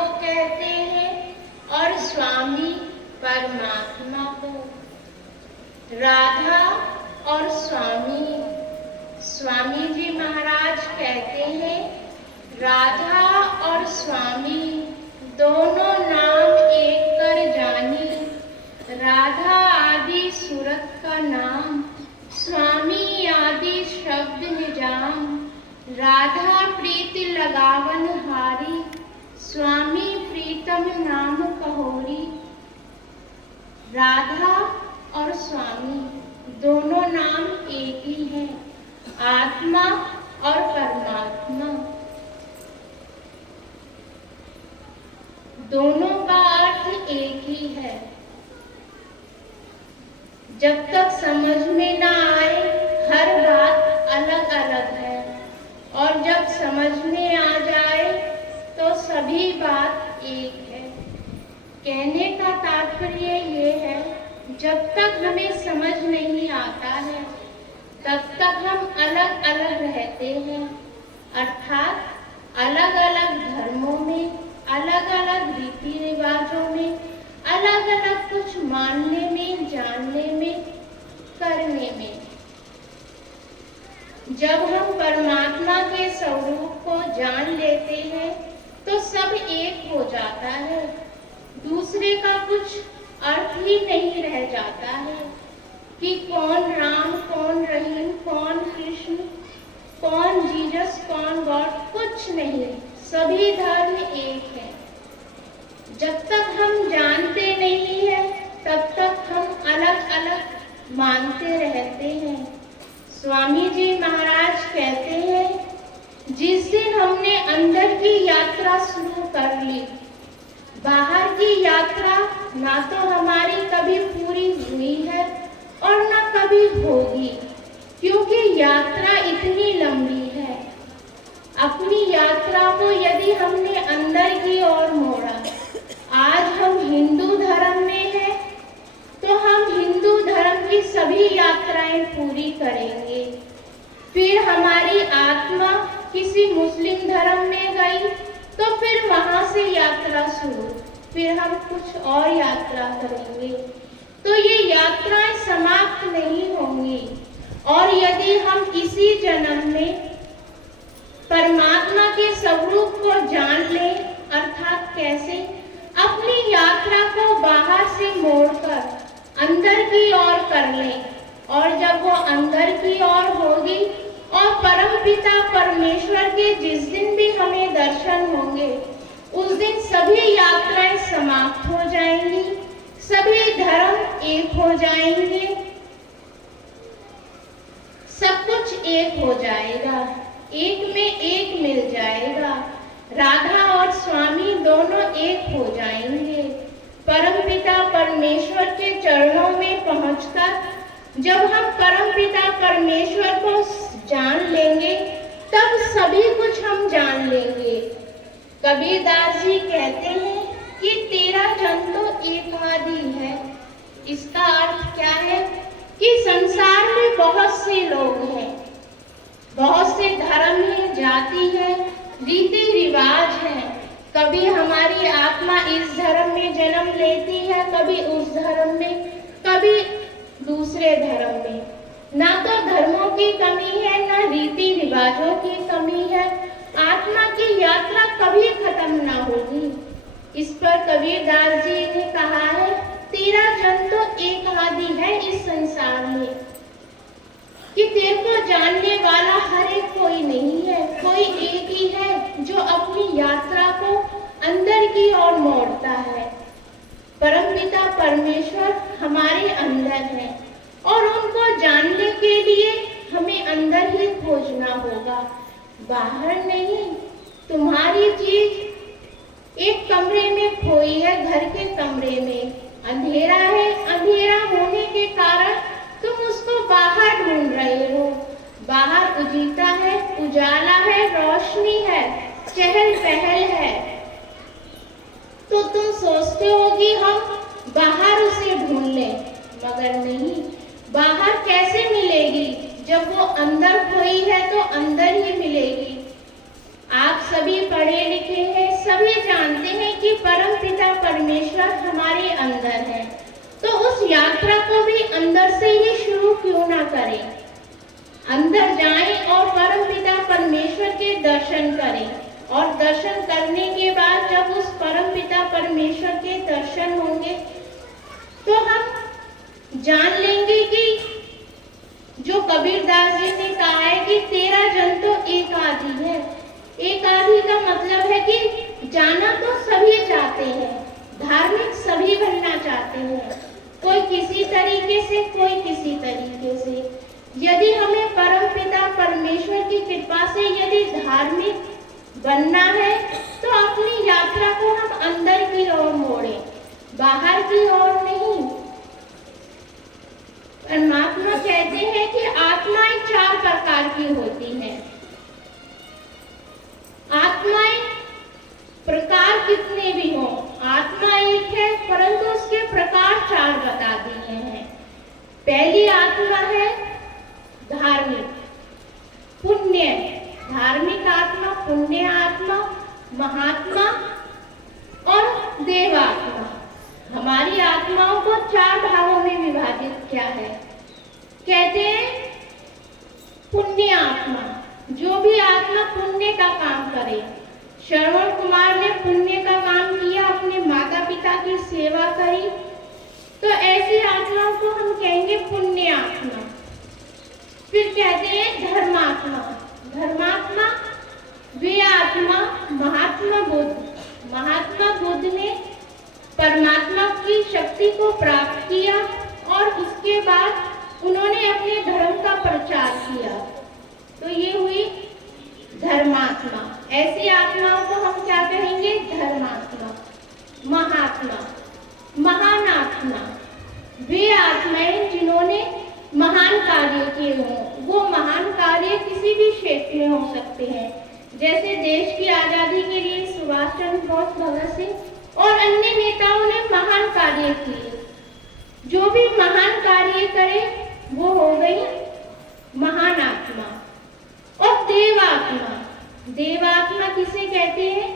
को कहते हैं और स्वामी परमात्मा को। राधा और स्वामी, स्वामी जी महाराज कहते हैं राधा और स्वामी दोनों नाम एक कर जानी। राधा आदि सूरत का नाम, स्वामी आदि शब्द निजाम। राधा प्रीति लगावन हारी, स्वामी प्रीतम नाम कहोरी। राधा और स्वामी दोनों नाम एक ही हैं, आत्मा और परमात्मा। दोनों का अर्थ एक ही है। जब तक समझ में ना आए हर बात अलग अलग है, और जब समझ में आ जाए तो सभी बात एक है। कहने का तात्पर्य ये है, जब तक हमें समझ नहीं आता है तब तक हम अलग अलग रहते हैं, अर्थात अलग अलग धर्मों में, अलग अलग रीति रिवाजों में, अलग अलग कुछ मानने में, जानने में, करने में। जब हम परमात्मा के स्वरूप को जान लेते हैं तो सब एक हो जाता है, दूसरे का कुछ अर्थ ही नहीं रह जाता है कि कौन राम, कौन रहीम, कौन कृष्ण, कौन जीसस, कौन गॉड, कुछ नहीं। सभी धर्म एक है। जब तक हम जानते नहीं हैं तब तक हम अलग अलग मानते रहते हैं। स्वामी जी महाराज कहते हैं जिस दिन हमने अंदर की यात्रा शुरू कर ली, बाहर की यात्रा ना तो हमारी कभी पूरी हुई है और ना कभी होगी, क्योंकि यात्रा इतनी लंबी है। अपनी यात्रा को यदि हमने अंदर की ओर मोड़ा, आज हम हिंदू धर्म में हैं तो हम हिंदू धर्म की सभी यात्राएं पूरी करेंगे। फिर हमारी आत्मा किसी मुस्लिम धर्म में गई तो फिर वहां से यात्रा शुरू, फिर हम कुछ और यात्रा करेंगे। तो ये यात्राएं समाप्त नहीं होंगी। और यदि हम इसी जन्म में परमात्मा के स्वरूप को जान लें, अर्थात कैसे, अपनी यात्रा को बाहर से मोड़कर अंदर की ओर कर लें, और जब वो अंदर की ओर होगी और परमपिता परमेश्वर के जिस दिन भी हमें दर्शन होंगे उस दिन सभी यात्राएं समाप्त हो जाएंगी, सभी धर्म एक हो जाएंगे, सब कुछ एक हो जाएगा, एक में एक मिल जाएगा। राधा और स्वामी दोनों एक हो जाएंगे। परमपिता परमेश्वर के चरणों में पहुंचकर जब हम परमपिता परमेश्वर को जान लेंगे तब सभी कुछ हम जान लेंगे। कबीरदास जी कहते हैं कि तेरा जन तो एक आदि है। इसका अर्थ क्या है कि संसार में बहुत से लोग हैं, बहुत से धर्म है, जाति है, रीति रिवाज है। कभी हमारी आत्मा इस धर्म में जन्म लेती है, कभी उस धर्म में, कभी दूसरे धर्म में। ना तो धर्मों की कमी है, ना रीति रिवाजों की कमी है। आत्मा की यात्रा कभी खत्म ना होगी। इस पर कबीरदास जी ने कहा है, तेरा जन तो एक आदि है इस संसार में, कि तेरे को जानने वाला हर एक कोई नहीं है, कोई एक ही है जो अपनी यात्रा को अंदर की ओर मोड़ता है। परमपिता परमेश्वर हमारे अंदर है और उनको जानने के लिए हमें अंदर ही खोजना होगा, बाहर नहीं। तुम्हारी चीज एक कमरे में खोई है, घर के कमरे में अंधेरा है, अंधेरा होने के कारण तुम उसको बाहर ढूंढ रहे हो। बाहर उजीता है, उजाला है, रोशनी है, चहल पहल है, तो तुम सोचते हो कि हम बाहर उसे ढूंढ लें, मगर नहीं। बाहर कैसे मिलेगी? जब वो अंदर खोई है तो अंदर ही मिलेगी। आप सभी पढ़े लिखे हैं, सभी जानते हैं कि परम पिता परमेश्वर हमारे अंदर है, तो उस यात्रा को भी अंदर से ही शुरू क्यों ना करें। अंदर जाएं और परम पिता परमेश्वर के दर्शन करें, और दर्शन करने के बाद जब उस परम पिता परमेश्वर के दर्शन होंगे तो हम जान लेंगे कि जो कबीरदास जी ने कहा है कि तेरा जन तो एक आदि है। एक आदि का मतलब है कि जाना तो सभी चाहते हैं, धार्मिक सभी बनना चाहते हैं, कोई किसी तरीके से, कोई किसी तरीके से। यदि हमें परम पिता परमेश्वर की कृपा से यदि धार्मिक बनना है तो अपनी यात्रा को हम अंदर की ओर मोड़ें, बाहर की ओर नहीं। परमात्मा कहते हैं कि आत्माएं 4 प्रकार की होती हैं। आत्माएं प्रकार कितने भी हों, आत्मा एक है, परंतु उसके प्रकार 4 बता दिए हैं। पहली आत्मा है धार्मिक, पुण्य, धार्मिक आत्मा, पुण्य आत्मा, महात्मा और देवात्मा। हमारी आत्माओं को 4 भागों में विभाजित किया है। कहते हैं पुण्य आत्मा, जो भी आत्मा पुण्य का काम करे। श्रवण कुमार ने पुण्य का काम किया, अपने माता पिता की सेवा करी, तो ऐसी आत्माओं को हम कहेंगे पुण्य आत्मा। फिर कहते हैं धर्मात्मा। धर्मात्मा वे आत्मा महात्मा बुद्ध। महात्मा बुद्ध ने परमात्मा की शक्ति को प्राप्त किया और उसके बाद उन्होंने अपने धर्म का प्रचार किया, तो ये हुई धर्मात्मा। ऐसी आत्माओं को हम क्या कहेंगे? धर्मात्मा। महात्मा, महान आत्मा, वे आत्माएं जिन्होंने महान कार्य किए हों। वो महान कार्य किसी भी क्षेत्र में हो सकते हैं, जैसे देश की आजादी के लिए सुभाष चंद्र बोस, भगत सिंह और अन्य नेताओं ने महान कार्य किए। जो भी महान कार्य करे वो हो गई महान आत्मा। और देवात्मा, देवात्मा किसे कहते हैं?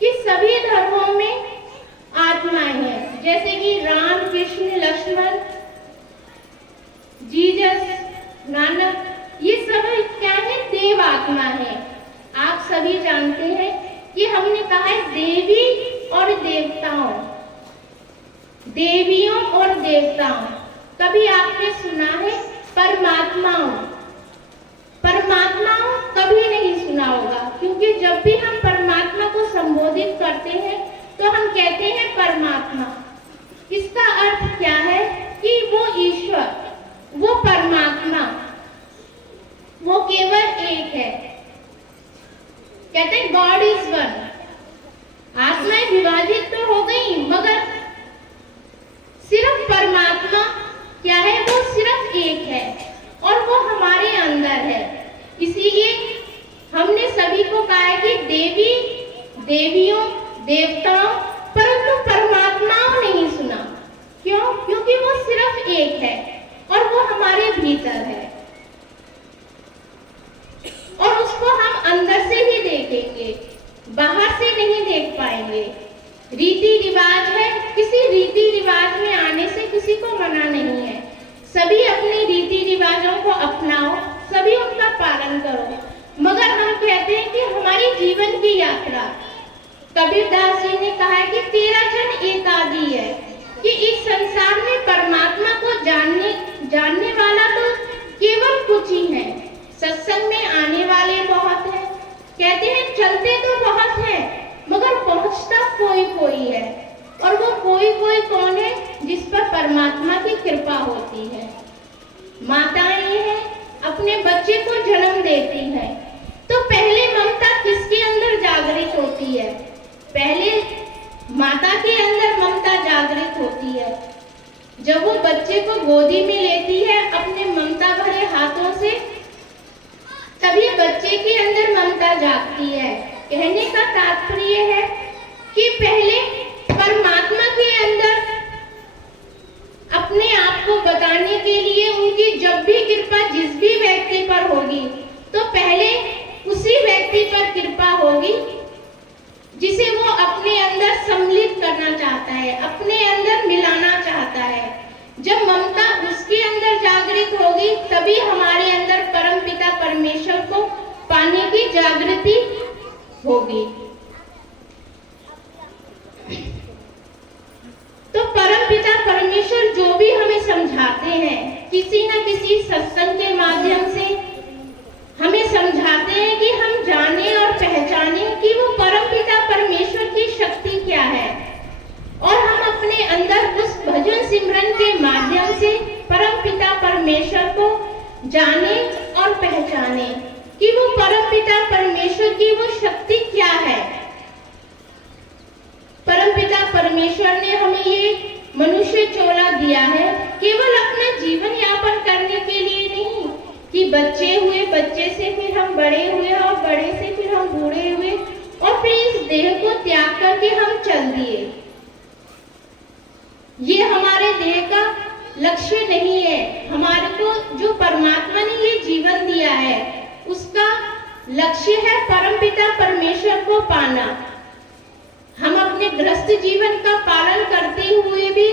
कि सभी धर्मों में आत्माएं हैं, जैसे कि राम, कृष्ण, लक्ष्मण, जीसस, नानक, ये सब क्या है? देवात्मा है। आप सभी जानते हैं कि हमने कहा है देवी और देवताओं, देवियों और देवताओं। कभी आपने सुना है परमात्माओं? परमात्माओं कभी नहीं सुना होगा, क्योंकि जब भी हम परमात्मा को संबोधित करते हैं तो हम कहते हैं परमात्मा। इसका अर्थ क्या है? कि वो ईश्वर, वो परमात्मा, वो केवल एक है। कहते हैं गॉड इज वन। आत्माएं विभाजित तो हो गई, मगर सिर्फ परमात्मा क्या है? वो सिर्फ एक है और वो हमारे अंदर है। इसीलिए हमने सभी को कहा है कि देवी, देवियों, देवताओं, परंतु परमात्माओं नहीं सुना। क्यों? क्योंकि वो सिर्फ एक है और वो हमारे भीतर है, और उसको हम अंदर से ही देखेंगे, बाहर से नहीं देख पाएंगे। रीति रिवाज है, किसी रीति रिवाज में आने से किसी को मना नहीं है। सभी अपने रीति रिवाजों को अपनाओ, सभी उनका पालन करो, मगर हम कहते हैं कि हमारी जीवन की यात्रा, कबीरदास जी ने कहा है कि तेरा जन एक आदि है, कि इस संसार में परमात्मा को जानने वाला तो केवल कुछ ही है। सत्संग में आने वाले बहुत हैं, कहते हैं चलते तो बहुत हैं, मगर पहुंचता कोई कोई है। और वो कोई कोई कौन है? जिस पर परमात्मा की कृपा होती है। माताएं हैं, अपने बच्चे को जन्म देती हैं, तो पहले ममता किसके अंदर जागृत होती है? पहले माता के अंदर ममता जागृत होती है। जब वो बच्चे को गोदी में लेती है अपने ममता भरे हाथों से, तभी बच्चे के अंदर ममता जागती है। कहने का तात्पर्य है कि पहले परमात्मा के अंदर अपने आप को बताने के लिए उनकी जब भी कृपा जिस भी व्यक्ति पर होगी, तो पहले उसी व्यक्ति पर कृपा होगी जिसे वो तो परम पिता परमेश्वर जो भी हमें समझाते हैं, किसी न किसी सत्संग के माध्यम से हमें समझाते हैं कि हम जाने और पहचाने कि वो परम पिता परमेश्वर की शक्ति क्या है, और हम अपने अंदर उस भजन सिमरन के माध्यम से परम पिता परमेश्वर को जाने और पहचाने कि वो परम पिता परमेश्वर की वो शक्ति क्या है। परम पिता परमेश्वर ने हमें ये मनुष्य चोला दिया है केवल अपना जीवन यापन करने के लिए नहीं, कि बच्चे हुए, बच्चे से फिर हम बड़े हुए और बड़े से फिर हम बूढ़े हुए और फिर इस देह को त्याग करके हम चल दिए। ये हमारे देह का लक्ष्य नहीं है। हमारे को जो परमात्मा ने ये जीवन दिया है उसका लक्ष्य है परम पिता परमेश्वर को पाना। हम अपने गृहस्थ जीवन का पालन करते हुए भी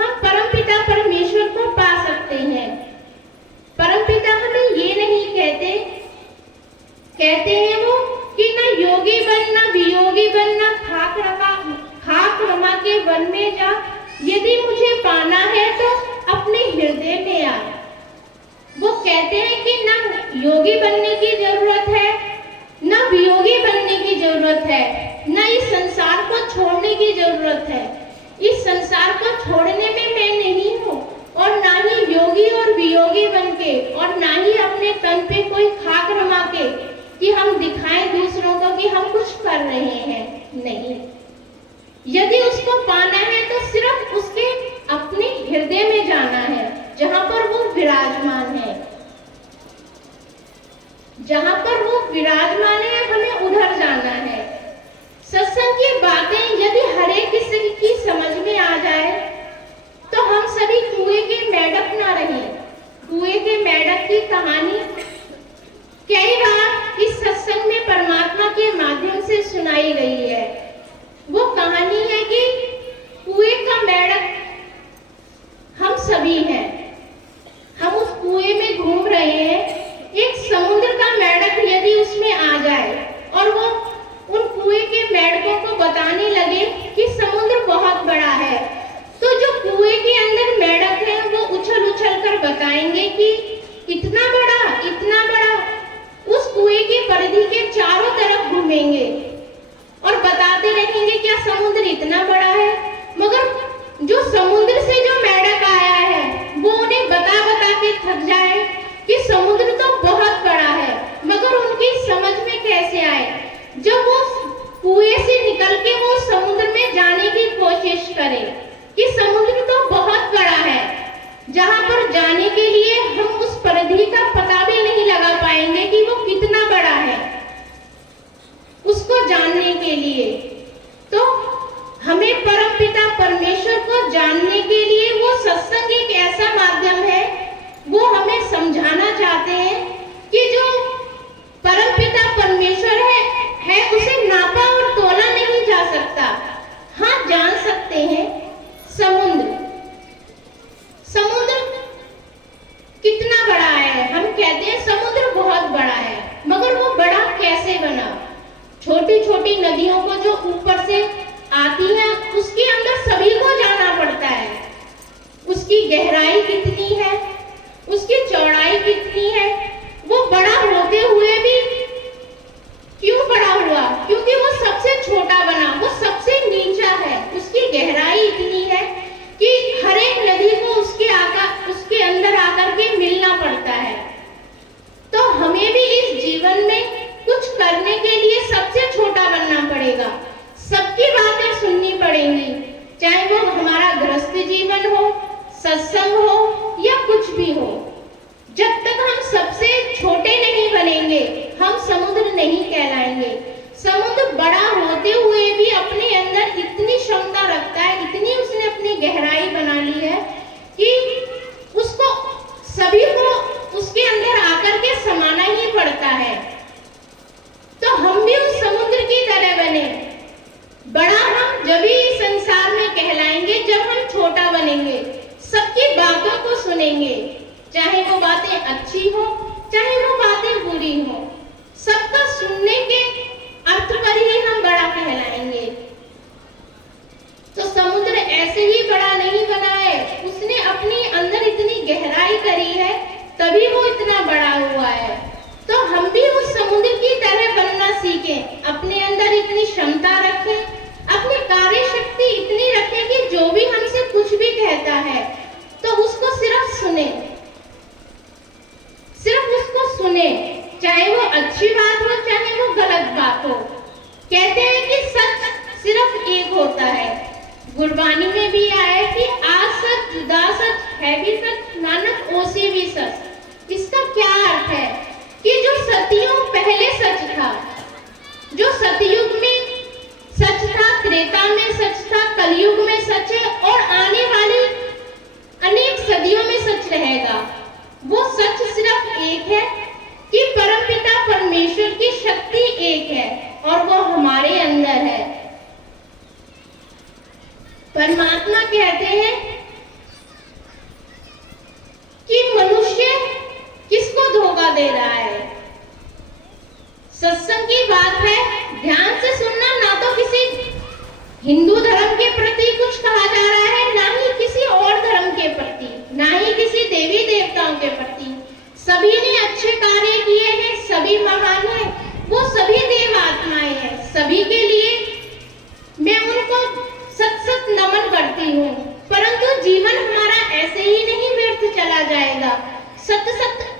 हम परम पिता परमेश्वर को पा सकते हैं। परम पिता हमें ये नहीं कहते हैं वो कि ना योगी बन, ना वियोगी बन, ना खाक रमा के वन में जा, यदि मुझे पाना है तो अपने हृदय में आ। वो कहते हैं कि ना योगी बनने की जरूरत है, ना वियोगी बनने की जरूरत है, ना इस संसार को छोड़ने की जरूरत है। इस संसार को छोड़ने में मैं नहीं हूँ, और ना ही योगी और वियोगी बनके, और ना ही अपने तन पे कोई खाक रमा के कि हम दिखाएं दूसरों को कि हम कुछ कर रहे हैं। नहीं, यदि उसको पाना है तो सिर्फ उसके अपने हृदय में जाना है, जहां पर वो विराजमान है। जहां पर वो विराजमान है हमें उधर जाना है। सत्संग की बातें यदि हर एक किसी की समझ में आ जाए तो हम सभी कुएं के मेढक ना रहें। कुएं के मेढक की कहानी कई बार इस सत्संग में परमात्मा के माध्यम से सुनाई गई है। वो कहानी है कि कुएं का मेढक हम सभी हैं। हम उस कुएं में घूम रहे हैं। एक समुद्र का मेढक यदि उसमें आ जाए और वो उन कुएं के मेढकों को बताने लगे कि समुद्र बहुत बड़ा है, तो जो कुएं के अंदर मेढक हैं वो उछल उछल कर बताएंगे कि इतना बड़ा, इतना बड़ा। उस कुएं की परिधि के चारों तरफ घूमेंगे और बताते रहेंगे क्या समुद्र इतना बड़ा है। मगर जो समुद्र से जो मेढक आया है वो उन्हें बता बता के थक जाए कि समुद्र तो बहुत बड़ा है, मगर उनकी समझ में कैसे आए। जब वो कुएं से निकल के वो समुद्र में जाने की कोशिश करे कि समुद्र तो बहुत बड़ा है, जहां पर जाने के लिए हम उस परिधि का पता भी नहीं लगा पाएंगे कि वो कितना बड़ा है। उसको जानने के लिए तो हमें परम पिता परमेश्वर को जानने के लिए वो सत्संग एक ऐसा माध्यम है। वो हमें समझाना चाहते हैं कि जो परम पिता परमेश्वर है उसे नापा और तोला नहीं जा सकता। हाँ, जान सकते हैं। समुद्र कितना बड़ा है, हम कहते हैं समुद्र बहुत बड़ा है, मगर वो बड़ा कैसे बना। छोटी छोटी नदियों को जो ऊपर से आती है उसके अंदर सभी को जाना पड़ता है। उसकी गहराई कितनी है, उसकी चौड़ाई कितनी है, वो बड़ा होते हुए भी क्यों बड़ा हुआ, क्योंकि वो सबसे छोटा बना, वो सबसे नीचा है। उसकी गहराई इतनी है कि हर एक नदी को उसके अंदर आकर के मिलना पड़ता है। तो हमें भी इस जीवन में कुछ करने के लिए सबसे छोटा बनना पड़ेगा। सबकी बातें सुननी पड़ेंगी, चाहे वो हमारा गृहस्थ जीवन हो, सत्संग हो या कुछ भी हो। जब तक हम सबसे छोटे नहीं बनेंगे हम समुद्र नहीं कहलाएंगे। समुद्र बड़ा होते हुए भी अपने अंदर इतनी क्षमता रखता है, इतनी उसने अपनी गहराई बना ली है कि उसको सभी को उसके अंदर आकर के समाना ही पड़ता है। तो हम भी उस समुद्र की तरह बने। बड़ा हम जब ही संसार में कहलाएंगे जब हम छोटा बनेंगे, सबकी बातों को सुनेंगे, चाहे वो बातें अच्छी हो चाहे वो बातें बुरी हो, सबका सुनने के अर्थ पर ही हम बड़ा कहलाएंगे। गहराई करी है, तभी वो इतना बड़ा हुआ है। तो हम भी उस समुद्र की तरह बनना सीखें, अपने अंदर इतनी क्षमता रखें, अपनी कार्य शक्ति इतनी रखें कि जो भी हमसे कुछ भी कहता है तो उसको सिर्फ सुने, सिर्फ उसको सुने, चाहे वो अच्छी बात हो चाहे वो गलत बात हो। कहते हैं कि सच सिर्फ एक होता है। गुरबानी में भी आया है कि आज सच जुदा सच है भी सच, नानक ओसे भी सच। इसका क्या अर्थ है कि जो सदियों पहले सच था, जो सतयुग में सच था, त्रेता में सच था, कलयुग में सच है और आने वाली अनेक सदियों में सच रहेगा। वो सच सिर्फ एक है कि परमपिता परमेश्वर की शक्ति एक है और वो हमारे अंदर है। परमात्मा कहते हैं कि मनुष्य किसको धोखा दे रहा है। सत्संग की बात है, ध्यान से सुनना। ना तो किसी हिंदू धर्म के प्रति कुछ कहा जा रहा है, ना ही किसी और धर्म के प्रति, ना ही किसी देवी देवताओं के प्रति। सभी ने अच्छे कार्य किए हैं, सभी महान हैं, वो सभी देव आत्माएं हैं, सभी के लिए